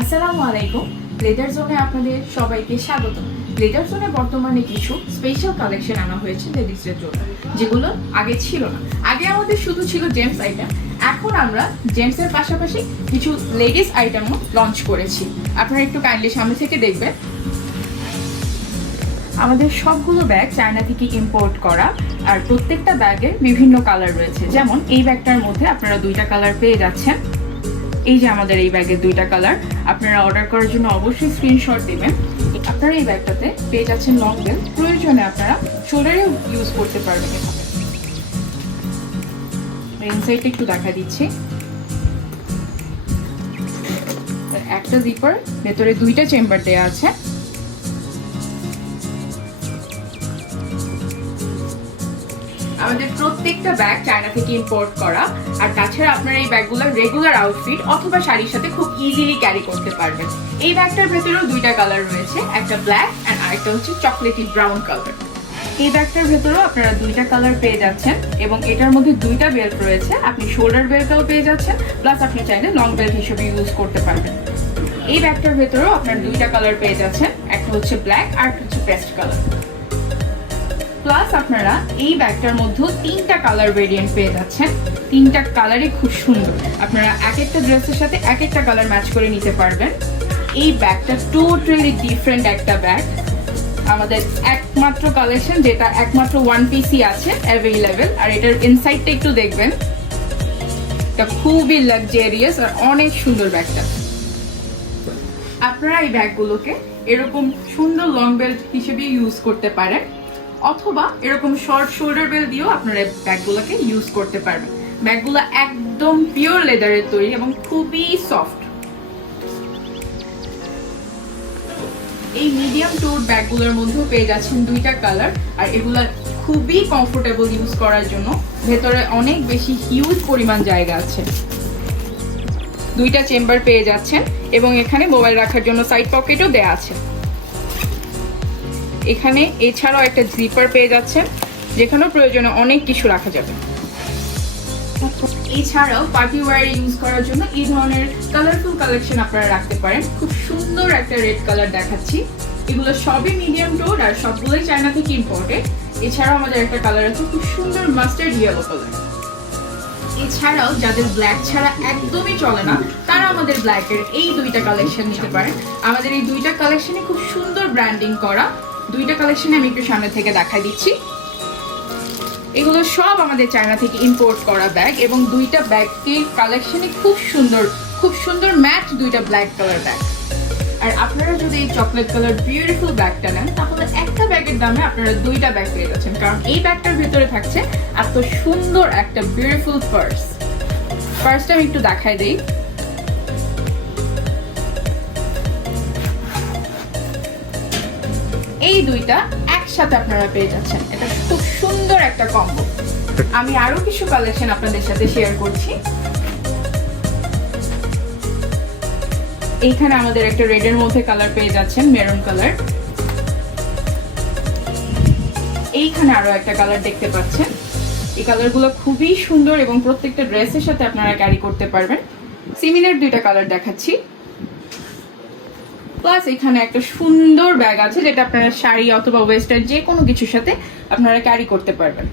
আসসালামু আলাইকুম। লেদার জোনে আপনাদের সবাইকে স্বাগত। লেদার জোনে বর্তমানে কিছু স্পেশাল কালেকশন আনা হয়েছে লেডিসদের জন্য, যেগুলো আগে ছিল না। আগে আমাদের শুধু ছিল জেন্টস আইটেম এখন আমরা জেন্টসের পাশাপাশি কিছু লেডিস আইটেমও লঞ্চ করেছি। আপনারা একটু কাইন্ডলি সামনে থেকে দেখবেন। আমাদের সবগুলো ব্যাগ চায়না থেকে ইম্পোর্ট করা, আর প্রত্যেকটা ব্যাগের বিভিন্ন কালার রয়েছে। যেমন এই ব্যাগটার মধ্যে আপনারা দুইটা কালার পেয়ে যাচ্ছেন। এই যে আমাদের এই ব্যাগের দুইটা কালার, আপনারা অর্ডার করার জন্য অবশ্যই স্ক্রিনশট দেবেন। আপনারা এই ব্যাগটাতে পেয়ে যাচ্ছেন লং বেল প্রয়োজনে আপনারা শোল্ডারে ইউজ করতে পারবেন ইনসাইডটা একটু দেখা দিচ্ছি। একটা জিপার ভেতরে দুইটা চেম্বার দেওয়া আছে। আমাদের প্রত্যেকটা ব্যাগ চায়না থেকে ইম্পোর্ট করা। আর তাছাড়া আপনারা এই ব্যাগগুলো রেগুলার আউটফিট অথবা শাড়ির সাথে খুব ইজিলি ক্যারি করতে পারবেন। এই ব্যাগটার ভেতরেও দুইটা কালার রয়েছে, একটা ব্ল্যাক অ্যান্ড আরেকটা হচ্ছে চকলেটি ব্রাউন কালার এই ব্যাগটার ভেতরেও আপনারা দুইটা কালার পেয়ে যাচ্ছেন এবং এটার মধ্যে দুইটা বেল্ট রয়েছে, আপনি শোল্ডার বেল্টটাও পেয়ে যাচ্ছেন প্লাস আপনি চাইলে লং বেল্ট হিসেবে ইউজ করতে পারবেন। এই ব্যাগটার ভেতরেও আপনার দুইটা কালার পেয়ে যাচ্ছেন, একটা হচ্ছে ব্ল্যাক আর একটা হচ্ছে পেস্ট কালার প্লাস আপনারা এই ব্যাগটার মধ্যেও তিনটা কালার ভেরিয়েন্ট পেয়ে যাচ্ছেন। তিনটা কালারই খুব সুন্দর। আপনারা এক একটা ড্রেসের সাথে এক একটা কালার ম্যাচ করে নিতে পারবেন। এই ব্যাগটা টোটালি ডিফারেন্ট একটা ব্যাগ আমাদের একমাত্র কালেকশন যেটা একমাত্র ওয়ান পিসি আছে অ্যাভেলেবেল আর এটার ইনসাইডটা একটু দেখবেন। এটা খুবই লাক্সারিয়াস আর অনেক সুন্দর ব্যাগটা। আপনারা এই ব্যাগগুলোকে এরকম সুন্দর লং বেল্ট হিসেবে ইউজ করতে পারেন। অথবা এরকম শর্ট শোল্ডার বেল দিয়েও আপনারা ব্যাগগুলোকে ইউজ করতে পারবেন। ব্যাগগুলো একদম পিওর লেদারের তৈরি এবং খুবই সফট এই মিডিয়াম টোট ব্যাগগুলোর মধ্যেও পেয়ে যাচ্ছেন দুইটা কালার আর এগুলা খুবই কমফোর্টেবল ইউজ করার জন্য ভেতরে অনেক বেশি হিউজ পরিমাণ জায়গা আছে। দুইটা চেম্বার পেয়ে যাচ্ছেন এবং এখানে মোবাইল রাখার জন্য সাইড পকেটও দেয়া আছে। এখানে এছাড়াও একটা জিপার পেয়ে যাচ্ছেন যেখানেও প্রয়োজনে অনেক কিছু রাখা যাবে। এছাড়াও পার্টি ওয়্যার ইউজ করার জন্য এই ধরনের কালারফুল কালেকশন আপনারা রাখতে পারেন। খুব সুন্দর একটা রেড কালার দেখাচ্ছি। এগুলো সবই মিডিয়াম টোড আর সবগুলোই চায়না থেকে ইম্পোর্টেড এছাড়াও আমাদের একটা কালার আছে খুব সুন্দর মাস্টার্ড ইয়েলো কালার এছাড়াও যাদের ব্ল্যাক ছাড়া একদমই চলে না, তারা আমাদের ব্ল্যাকের এই দুইটা কালেকশন নিতে পারেন। আমাদের এই দুইটা কালেকশনে খুব সুন্দর ব্র্যান্ডিং করা। দুইটা কালেকশনে আমি একটু সামনে থেকে দেখাই দিচ্ছি। এগুলো সব আমাদের চায়না থেকে ইম্পোর্ট করা ব্যাগ এবং দুইটা ব্যাগের কালেকশনই খুব সুন্দর খুব সুন্দর ম্যাট দুইটা ব্ল্যাক কালার ব্যাগ আর আপনারা যদি এই চকলেট কালার বিউটিফুল ব্যাগটা নেন, তাহলে একটা ব্যাগের দামে আপনারা দুইটা ব্যাগ পেয়ে যাচ্ছেন। কারণ এই ব্যাগটার ভিতরে থাকছে এত সুন্দর একটা বিউটিফুল পার্স পার্সটা আমি একটু দেখাই দিই। এই দুইটা একসাথে আপনারা পেয়ে যাচ্ছেন। এটা খুব সুন্দর একটা কম্বো আমি আরও কিছু কালেকশন আপনাদের সাথে শেয়ার করছি। এইখানে আমাদের একটা রেডের মধ্যে কালার পেয়ে যাচ্ছেন মেরুন কালার এইখানে আরও একটা কালার দেখতে পাচ্ছেন। এই কালারগুলো খুবই সুন্দর এবং প্রত্যেকটা ড্রেসের সাথে আপনারা ক্যারি করতে পারবেন। সিমিলার দুইটা কালার দেখাচ্ছি। প্লাস এখানে একটা সুন্দর ব্যাগ আছে যেটা আপনারা শাড়ি অথবা ওয়েস্টার্ন যে কোনো কিছুর সাথে আপনারা ক্যারি করতে পারবেন।